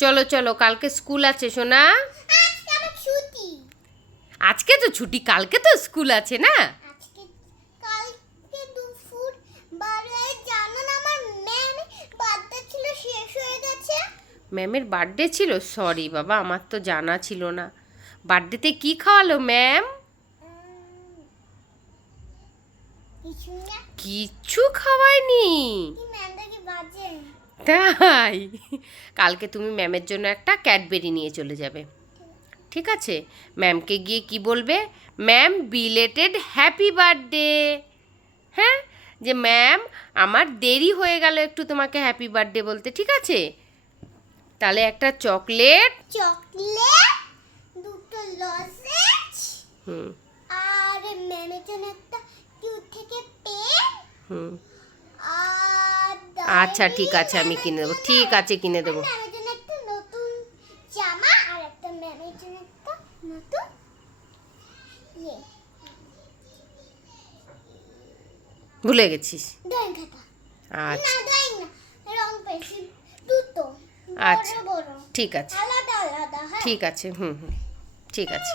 চলো চলো কালকে স্কুল আছে সোনা। আজকে তো ছুটি কালকে তো স্কুল আছে না? ম্যামের বার্থডে ছিল? সরি বাবা আমার তো জানা ছিল না। বার্থডেতে কি খাওয়ালো ম্যাম? কিছু কিচ্ছু খাওয়ায়নি তাই? কালকে তুমি ম্যামের জন্য একটা ক্যাডবেরি নিয়ে চলে যাবে। ঠিক আছে? ম্যামকে গিয়ে কি বলবে? ম্যাম বিলেটেড হ্যাপি বার্থডে হ্যাঁ? যে ম্যাম আমার দেরি হয়ে গেল একটু তোমাকে হ্যাপি বার্থডে বলতে ঠিক আছে? তাহলে একটা চকলেট। চকলেট দুটো লজেন্স হুম। আর ম্যামের জন্য একটা কিউট থেকে পেন। হুম। আচ্ছা ঠিক আছে আমি কিনে দেবো। ঠিক আছে কিনে দেবো। ইয়ে। ভুলে গেছিস? আচ্ছা। আচ্ছা। ঠিক আছে। হ্যাঁ। ঠিক আছে হুম হুম ঠিক আছে।